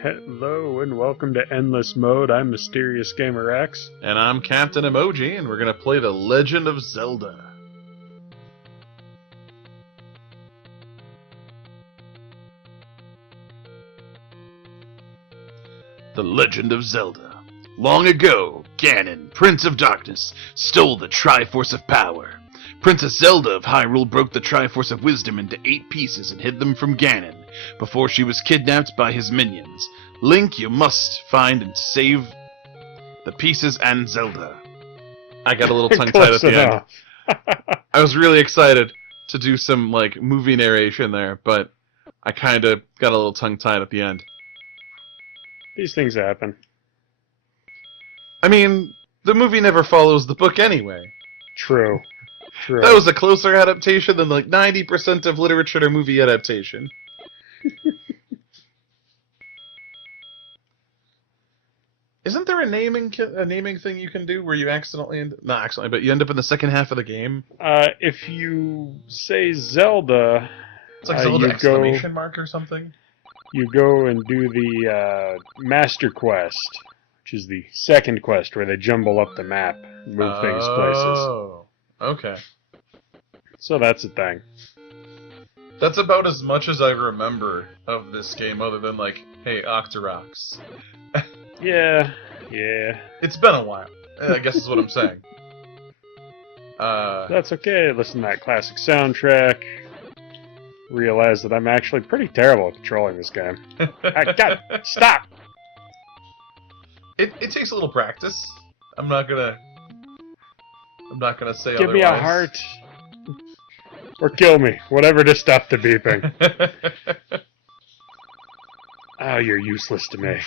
Hello and welcome to Endless Mode. I'm Mysterious Gamer X. And I'm Cpt Emoji, and we're gonna play The Legend of Zelda. The Legend of Zelda. Long ago, Ganon, Prince of Darkness, stole the Triforce of Power. Princess Zelda of Hyrule broke the Triforce of Wisdom into 8 pieces and hid them from Ganon before she was kidnapped by his minions. Link, you must find and save the pieces and Zelda. I got a little tongue-tied at the end. I was really excited to do some, movie narration there, but I kind of got a little tongue-tied at the end. These things happen. I mean, the movie never follows the book anyway. True. That was a closer adaptation than 90% of literature or movie adaptation. Isn't there a naming thing you can do where you not accidentally, but you end up in the second half of the game? If you say Zelda, it's like Zelda exclamation mark or something. You go and do the Master Quest, which is the second quest where they jumble up the map, and move things places. Oh, okay. So that's a thing. That's about as much as I remember of this game, other than hey, Octoroks. Yeah. It's been a while, I guess is what I'm saying. That's okay. Listen to that classic soundtrack. Realize that I'm actually pretty terrible at controlling this game. God, stop! It takes a little practice. I'm not gonna say Give otherwise. me a heart. Or kill me. Whatever to stop the beeping. Oh, you're useless to me.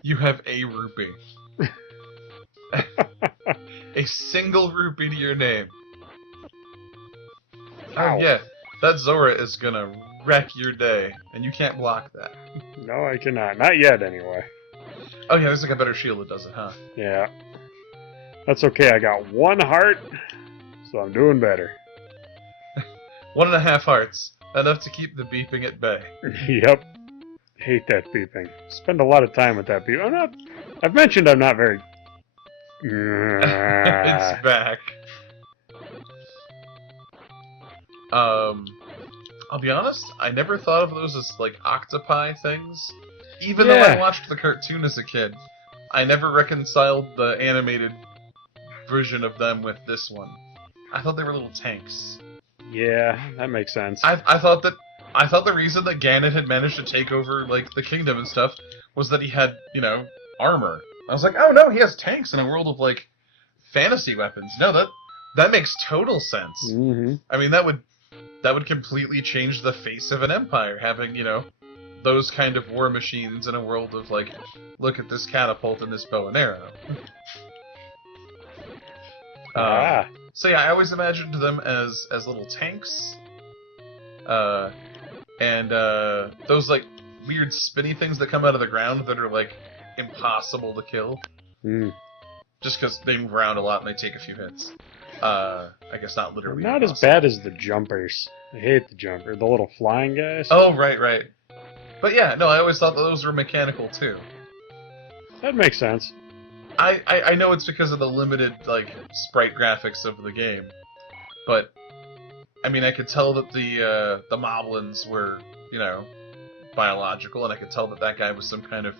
You have a rupee. A single rupee to your name. Ow. Oh yeah, that Zora is gonna wreck your day, and you can't block that. No, I cannot. Not yet, anyway. Oh yeah, there's a better shield that does it, huh? Yeah. That's okay, I got 1 heart, so I'm doing better. 1.5 hearts. Enough to keep the beeping at bay. Yep. Hate that beeping. Spend a lot of time with that beep. I've mentioned I'm not very... It's back. I'll be honest, I never thought of those as, octopi things. Even though I watched the cartoon as a kid, I never reconciled the animated version of them with this one. I thought they were little tanks. Yeah, that makes sense. I thought the reason that Ganon had managed to take over, the kingdom and stuff was that he had, armor. I was like, oh no, he has tanks in a world of, fantasy weapons. No, that makes total sense. Mm-hmm. I mean, that would completely change the face of an empire, having, those kind of war machines in a world of, look at this catapult and this bow and arrow. So yeah, I always imagined them as little tanks. And those, weird spinny things that come out of the ground that are, impossible to kill. Mm. Just because they move around a lot and they take a few hits. I guess not literally. Not as bad as the jumpers. I hate the jumper. The little flying guys. Oh, right. But yeah, no, I always thought that those were mechanical, too. That makes sense. I know it's because of the limited, sprite graphics of the game. But, I mean, I could tell that the moblins were, biological, and I could tell that guy was some kind of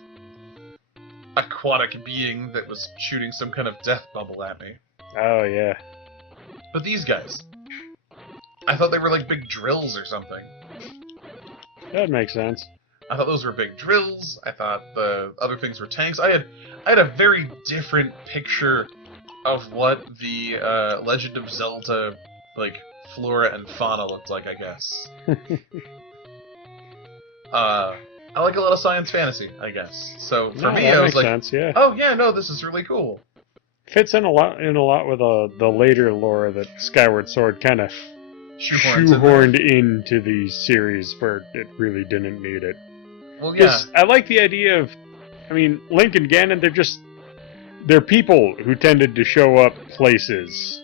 aquatic being that was shooting some kind of death bubble at me. Oh, yeah. But these guys, I thought they were big drills or something. That makes sense. I thought those were big drills. I thought the other things were tanks. I had a very different picture of what the Legend of Zelda, flora and fauna looked like, I guess. I like a lot of science fantasy, I guess. So for me, I was sense, yeah. oh yeah, no, this is really cool. Fits in a lot with the later lore that Skyward Sword kind of shoehorned into the series where it really didn't need it. Well, yeah. I like the idea of, Link and Ganon, they're people who tended to show up places.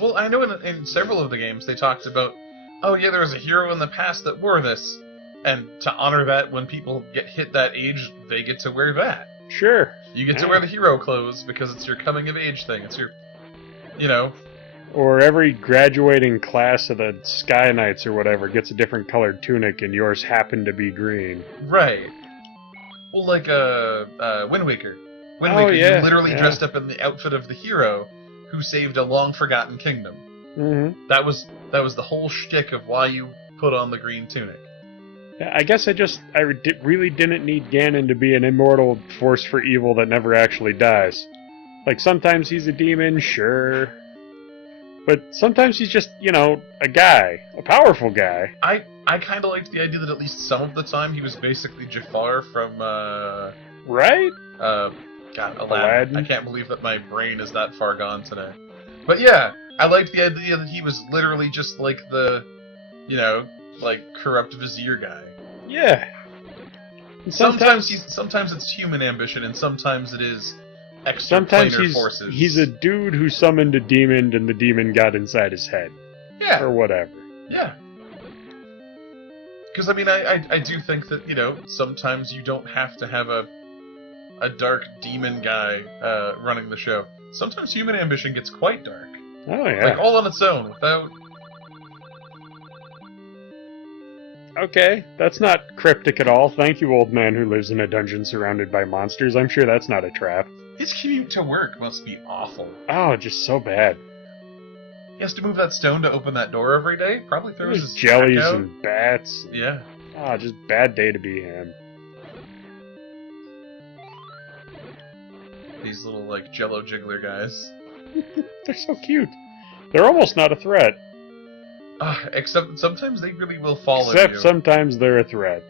Well, I know in several of the games they talked about, oh yeah, there was a hero in the past that wore this. And to honor that, when people hit that age, they get to wear that. Sure. You get to wear the hero clothes because it's your coming of age thing. It's your, you know. Or every graduating class of the Sky Knights or whatever gets a different colored tunic, and yours happened to be green. Right. Well, like Wind Waker. Wind Oh, Waker, yeah, you literally yeah. dressed up in the outfit of the hero who saved a long-forgotten kingdom. Mm-hmm. That was the whole shtick of why you put on the green tunic. Yeah, I guess I really didn't need Ganon to be an immortal force for evil that never actually dies. Like, sometimes he's a demon, sure. But sometimes he's just, a guy. A powerful guy. I kind of liked the idea that at least some of the time he was basically Jafar from, Right? God, Aladdin. Aladdin? I can't believe that my brain is that far gone today. But yeah, I liked the idea that he was literally just like the, corrupt vizier guy. Yeah. And Sometimes it's human ambition, and sometimes it is extraplanar forces. He's a dude who summoned a demon, and the demon got inside his head. Yeah. Or whatever. Yeah. Because, I do think that, sometimes you don't have to have a dark demon guy running the show. Sometimes human ambition gets quite dark. Oh, yeah. Like, all on its own, without... Okay, that's not cryptic at all. Thank you, old man who lives in a dungeon surrounded by monsters. I'm sure that's not a trap. His commute to work must be awful. Oh, just so bad. He has to move that stone to open that door every day? Probably throws his jellies back out. And bats. Yeah. Ah, just bad day to be him. These little, jello jiggler guys. They're so cute. They're almost not a threat. Except sometimes they really will follow Except you. sometimes they're a threat.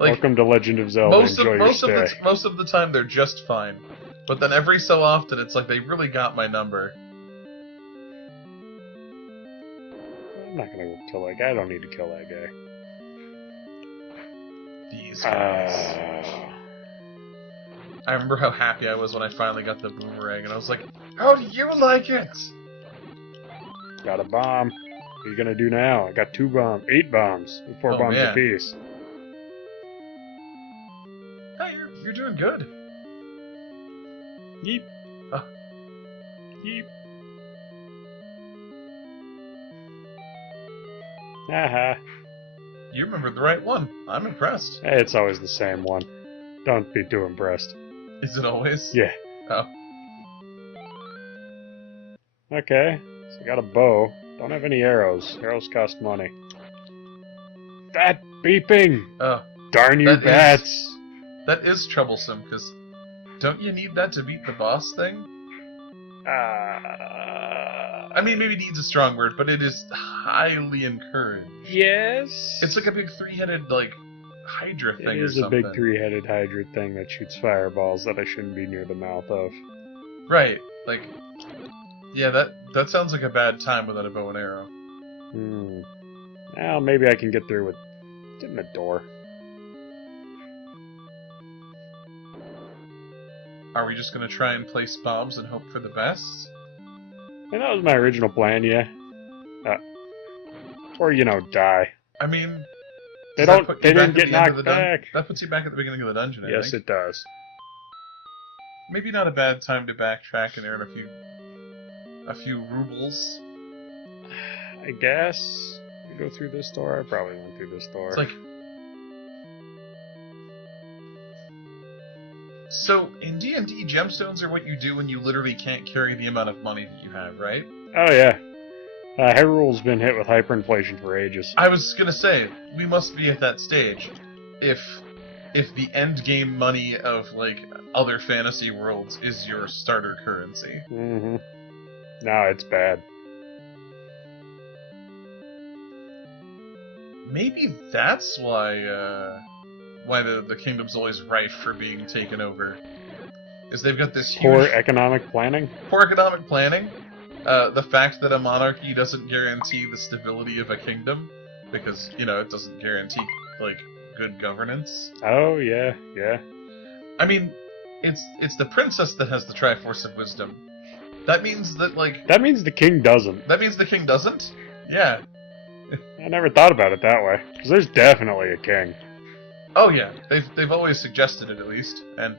Welcome to Legend of Zelda. Enjoy your stay. Most of the time they're just fine. But then every so often it's like they really got my number. I'm not gonna go kill that guy. I don't need to kill that guy. These guys. I remember how happy I was when I finally got the boomerang, and I was like, how do you like it? Got a bomb. What are you gonna do now? I got 8 bombs, 4 bombs apiece. Hey, you're doing good. Yeep. Yeep. Haha. You remembered the right one. I'm impressed. Hey, it's always the same one. Don't be too impressed. Is it always? Yeah. Oh. Okay. So I got a bow. Don't have any arrows. Arrows cost money. That beeping! Oh. Darn you bats! That is troublesome, because don't you need that to beat the boss thing? Maybe needs a strong word, but it is highly encouraged. Yes? It's like a big 3-headed, Hydra thing It is or something. a big 3-headed Hydra thing that shoots fireballs that I shouldn't be near the mouth of. Right. Yeah, that sounds like a bad time without a bow and arrow. Well, maybe I can get through with getting the door. Are we just gonna try and place bombs and hope for the best? And that was my original plan, yeah. Or, die. They didn't get knocked back. That puts you back at the beginning of the dungeon, I think. Yes, it does. Maybe not a bad time to backtrack and earn a few rubles. I guess. You go through this door? I probably went through this door. It's so, in D&D, gemstones are what you do when you literally can't carry the amount of money that you have, right? Oh, yeah. Hyrule's been hit with hyperinflation for ages. I was gonna say, we must be at that stage. If the end game money of, other fantasy worlds is your starter currency. Mm-hmm. No, it's bad. Maybe that's why the kingdom's always rife for being taken over. Is they've got this huge... Poor economic planning? Poor economic planning. The fact that a monarchy doesn't guarantee the stability of a kingdom, because, it doesn't guarantee, good governance. Oh, yeah, yeah. It's the princess that has the Triforce of Wisdom. That means that, That means the king doesn't. That means the king doesn't? Yeah. I never thought about it that way, because there's definitely a king. Oh yeah, they've always suggested it at least, and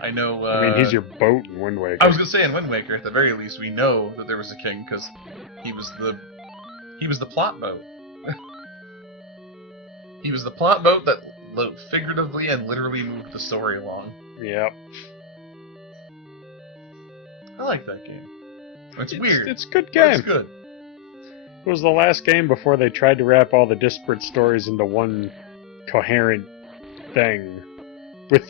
I know. I mean, he's your boat in Wind Waker. I was gonna say in Wind Waker, at the very least, we know that there was a king because he was the plot boat. He was the plot boat that figuratively and literally moved the story along. Yep. I like that game. It's weird. It's a good but game. It's good. It was the last game before they tried to wrap all the disparate stories into one coherent thing, with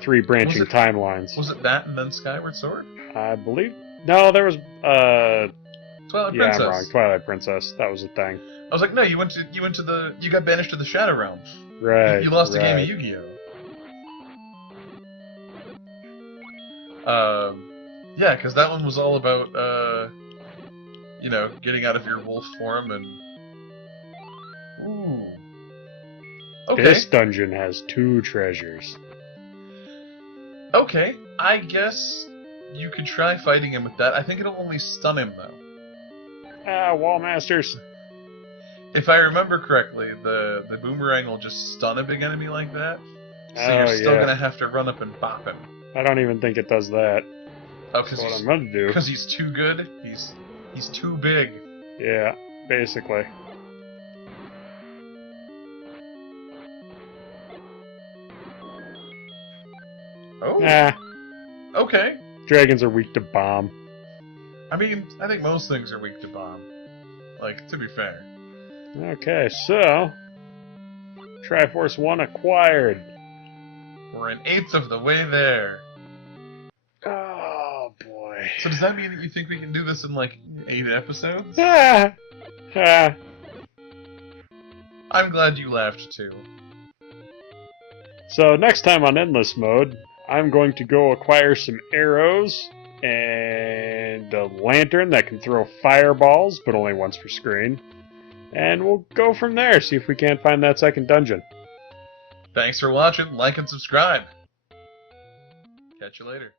3 branching timelines. Was it that and then Skyward Sword? I believe. No, there was. Twilight Yeah, Princess. I'm wrong. Twilight Princess. That was the thing. I was like, no, you got banished to the Shadow Realm. Right. You lost a game right. of Yu-Gi-Oh. Yeah, because that one was all about, getting out of your wolf form and. Ooh. Okay. This dungeon has 2 treasures. Okay, I guess you could try fighting him with that. I think it'll only stun him, though. Ah, Wall Masters. If I remember correctly, the boomerang will just stun a big enemy like that. So Oh, you're still yeah. gonna have to run up and bop him. I don't even think it does that. Oh, That's what I'm gonna do. because he's too good. He's too big. Yeah, basically. Oh, Nah, okay. dragons are weak to bomb. I mean, I think most things are weak to bomb. Like, to be fair. Okay, so Triforce 1 acquired. We're an eighth of the way there. Oh boy. So does that mean that you think we can do this in, like, 8 episodes? Ah, ah. I'm glad you laughed, too. So next time on Endless Mode, I'm going to go acquire some arrows and a lantern that can throw fireballs, but only once per screen. And we'll go from there, see if we can't find that second dungeon. Thanks for watching. Like and subscribe. Catch you later.